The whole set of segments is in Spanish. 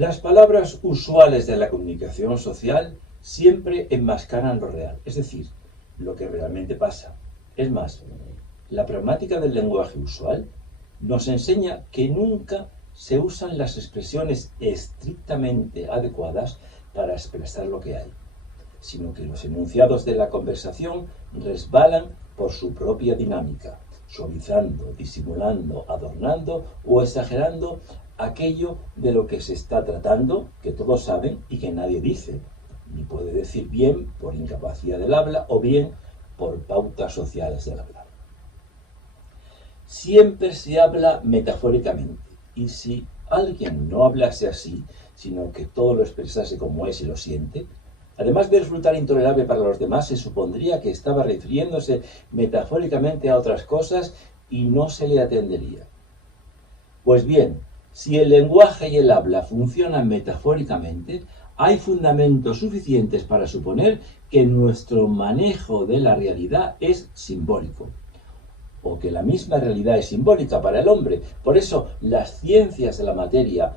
Las palabras usuales de la comunicación social siempre enmascaran lo real, es decir, lo que realmente pasa. Es más, la pragmática del lenguaje usual nos enseña que nunca se usan las expresiones estrictamente adecuadas para expresar lo que hay, sino que los enunciados de la conversación resbalan por su propia dinámica, suavizando, disimulando, adornando o exagerando aquello de lo que se está tratando, que todos saben y que nadie dice, ni puede decir bien por incapacidad del habla o bien por pautas sociales del hablar. Siempre se habla metafóricamente, y si alguien no hablase así, sino que todo lo expresase como es y lo siente, además de resultar intolerable para los demás, se supondría que estaba refiriéndose metafóricamente a otras cosas y no se le atendería. Pues bien, si el lenguaje y el habla funcionan metafóricamente, hay fundamentos suficientes para suponer que nuestro manejo de la realidad es simbólico, o que la misma realidad es simbólica para el hombre. Por eso, las ciencias de la materia,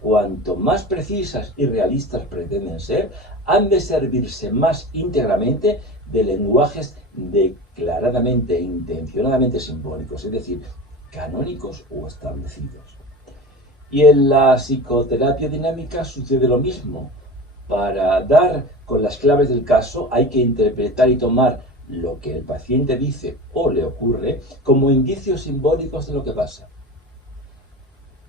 cuanto más precisas y realistas pretenden ser, han de servirse más íntegramente de lenguajes declaradamente e intencionadamente simbólicos, es decir, canónicos o establecidos. Y en la psicoterapia dinámica sucede lo mismo. Para dar con las claves del caso hay que interpretar y tomar lo que el paciente dice o le ocurre como indicios simbólicos de lo que pasa.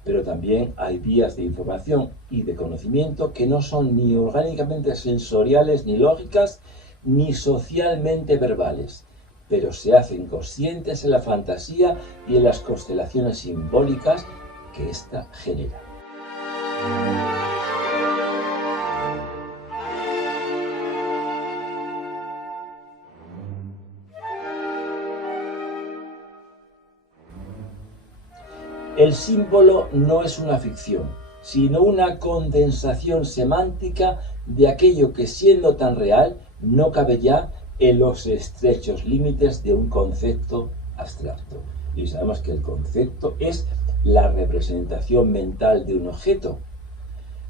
Pero también hay vías de información y de conocimiento que no son ni orgánicamente sensoriales ni lógicas, ni socialmente verbales, pero se hacen conscientes en la fantasía y en las constelaciones simbólicas que ésta genera. El símbolo no es una ficción, sino una condensación semántica de aquello que, siendo tan real, no cabe ya en los estrechos límites de un concepto abstracto. Y sabemos que el concepto es la representación mental de un objeto,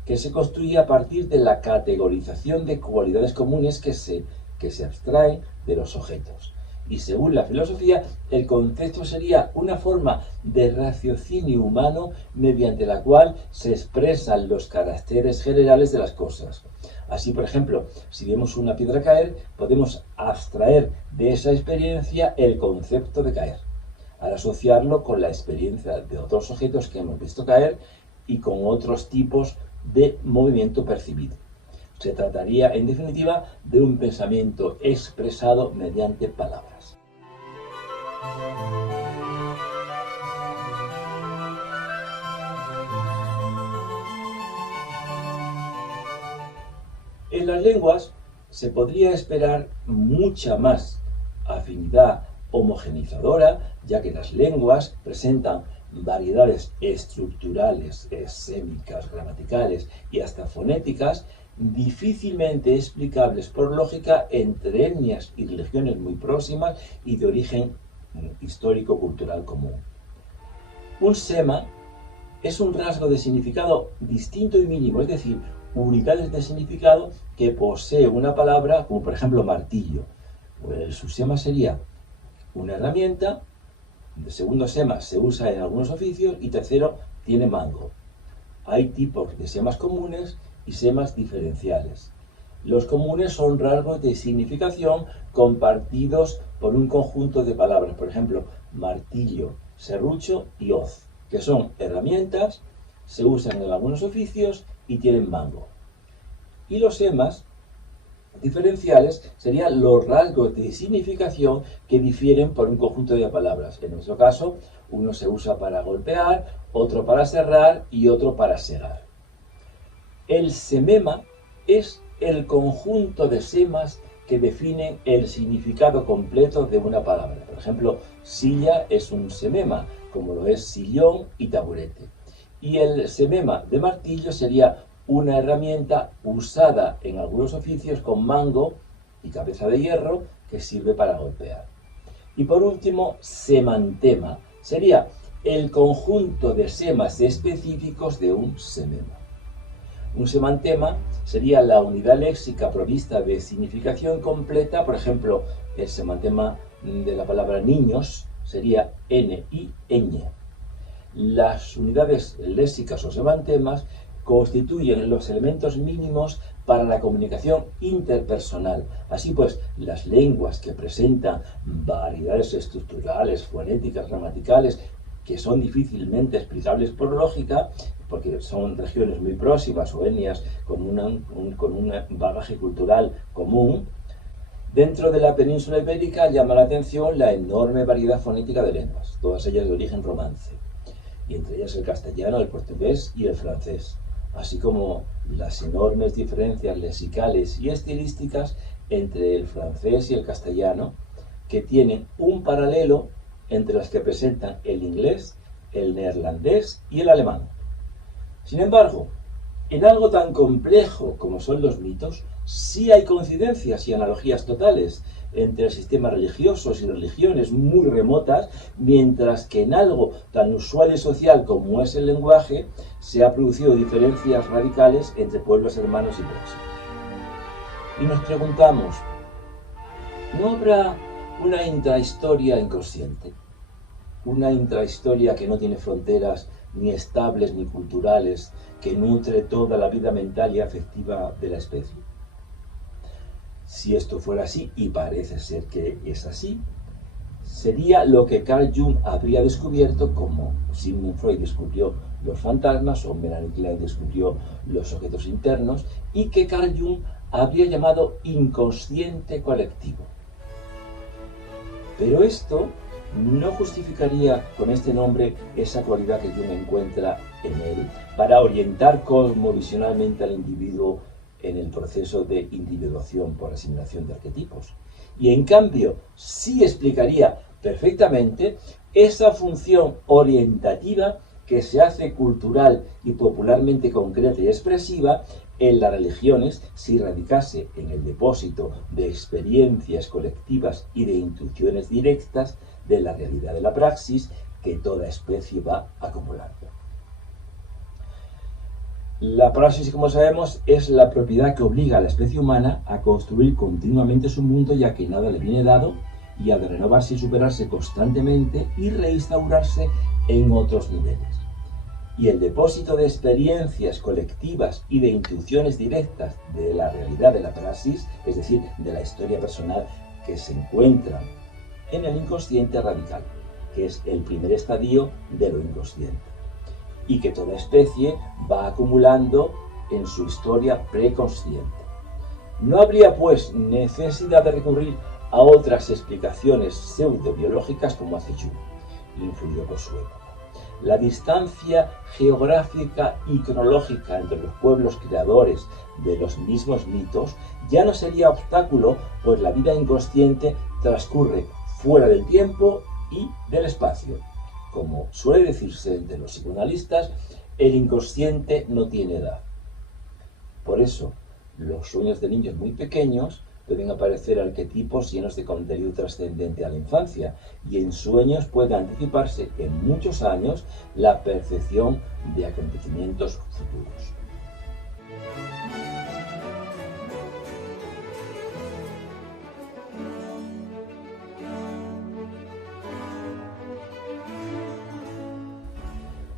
que se construye a partir de la categorización de cualidades comunes que se abstraen de los objetos. Y según la filosofía, el concepto sería una forma de raciocinio humano mediante la cual se expresan los caracteres generales de las cosas. Así, por ejemplo, si vemos una piedra caer, podemos abstraer de esa experiencia el concepto de caer, al asociarlo con la experiencia de otros objetos que hemos visto caer y con otros tipos de movimiento percibido. Se trataría, en definitiva, de un pensamiento expresado mediante palabras. En las lenguas se podría esperar mucha más afinidad homogeneizadora, ya que las lenguas presentan variedades estructurales, sémicas, gramaticales y hasta fonéticas difícilmente explicables por lógica entre etnias y religiones muy próximas y de origen histórico-cultural común. Un sema es un rasgo de significado distinto y mínimo, es decir, unidades de significado que posee una palabra, como por ejemplo martillo. Su sema sería una herramienta, el segundo sema se usa en algunos oficios y tercero tiene mango. Hay tipos de semas comunes y semas diferenciales. Los comunes son rasgos de significación compartidos por un conjunto de palabras, por ejemplo, martillo, serrucho y hoz, que son herramientas, se usan en algunos oficios y tienen mango. Y los semas diferenciales serían los rasgos de significación que difieren por un conjunto de palabras. En nuestro caso, uno se usa para golpear, otro para cerrar y otro para segar. El semema es el conjunto de semas que definen el significado completo de una palabra. Por ejemplo, silla es un semema, como lo es sillón y taburete. Y el semema de martillo sería una herramienta usada en algunos oficios con mango y cabeza de hierro que sirve para golpear. Y por último, semantema sería el conjunto de semas específicos de un semema. Un semantema sería la unidad léxica provista de significación completa. Por ejemplo, el semantema de la palabra niños sería n, i, ñ. Las unidades léxicas o semantemas constituyen los elementos mínimos para la comunicación interpersonal. Así pues, las lenguas que presentan variedades estructurales, fonéticas, gramaticales, que son difícilmente explicables por lógica, porque son regiones muy próximas o etnias con un bagaje cultural común, dentro de la península ibérica llama la atención la enorme variedad fonética de lenguas, todas ellas de origen romance, y entre ellas el castellano, el portugués y el francés, así como las enormes diferencias lexicales y estilísticas entre el francés y el castellano, que tienen un paralelo entre las que presentan el inglés, el neerlandés y el alemán. Sin embargo, en algo tan complejo como son los mitos, sí hay coincidencias y analogías totales entre sistemas religiosos y religiones muy remotas, mientras que en algo tan usual y social como es el lenguaje, se han producido diferencias radicales entre pueblos hermanos y próximos. Y nos preguntamos, ¿no habrá una intrahistoria inconsciente? Una intrahistoria que no tiene fronteras ni estables ni culturales, que nutre toda la vida mental y afectiva de la especie. Si esto fuera así, y parece ser que es así, sería lo que Carl Jung habría descubierto, como Sigmund Freud descubrió los fantasmas, o Melanie Klein descubrió los objetos internos, y que Carl Jung habría llamado inconsciente colectivo. Pero esto no justificaría con este nombre esa cualidad que Jung encuentra en él para orientar cosmovisionalmente al individuo en el proceso de individuación por asimilación de arquetipos. Y en cambio, sí explicaría perfectamente esa función orientativa que se hace cultural y popularmente concreta y expresiva en las religiones si radicase en el depósito de experiencias colectivas y de intuiciones directas de la realidad de la praxis que toda especie va acumulando. La praxis, como sabemos, es la propiedad que obliga a la especie humana a construir continuamente su mundo, ya que nada le viene dado, y a de renovarse y superarse constantemente y reinstaurarse en otros niveles. Y el depósito de experiencias colectivas y de intuiciones directas de la realidad de la praxis, es decir, de la historia personal, que se encuentran en el inconsciente radical, que es el primer estadio de lo inconsciente, y que toda especie va acumulando en su historia preconsciente. No habría, pues, necesidad de recurrir a otras explicaciones pseudobiológicas como hace Jung, influido por su época. La distancia geográfica y cronológica entre los pueblos creadores de los mismos mitos ya no sería obstáculo, pues la vida inconsciente transcurre fuera del tiempo y del espacio. Como suele decirse entre los psicoanalistas, el inconsciente no tiene edad. Por eso, los sueños de niños muy pequeños pueden aparecer arquetipos llenos de contenido trascendente a la infancia, y en sueños puede anticiparse en muchos años la percepción de acontecimientos futuros.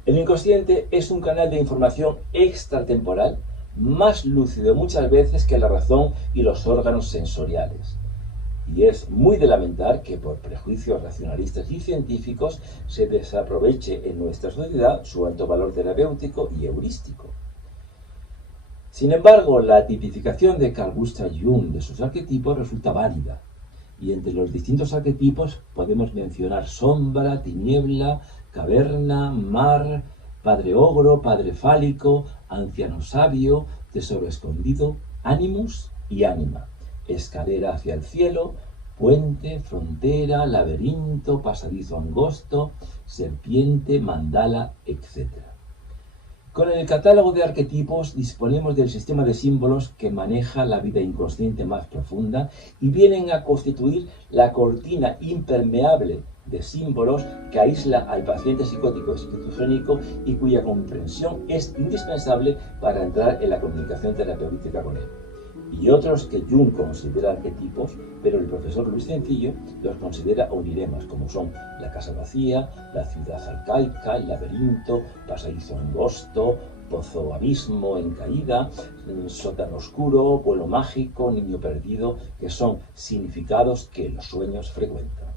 El inconsciente es un canal de información extratemporal más lúcido muchas veces que la razón y los órganos sensoriales. Y es muy de lamentar que por prejuicios racionalistas y científicos se desaproveche en nuestra sociedad su alto valor terapéutico y heurístico. Sin embargo, la tipificación de Carl Gustav Jung de sus arquetipos resulta válida, y entre los distintos arquetipos podemos mencionar sombra, tiniebla, caverna, mar, padre ogro, padre fálico, anciano sabio, tesoro escondido, animus y ánima, escalera hacia el cielo, puente, frontera, laberinto, pasadizo angosto, serpiente, mandala, etc. Con el catálogo de arquetipos disponemos del sistema de símbolos que maneja la vida inconsciente más profunda y vienen a constituir la cortina impermeable de símbolos que aísla al paciente psicótico esquizofrénico y cuya comprensión es indispensable para entrar en la comunicación terapéutica con él. Y otros que Jung considera arquetipos, pero el profesor Luis Cencillo los considera euniremas, como son la casa vacía, la ciudad arcaica, el laberinto, pasadizo angosto, pozo abismo en caída, sótano oscuro, vuelo mágico, niño perdido, que son significados que los sueños frecuentan.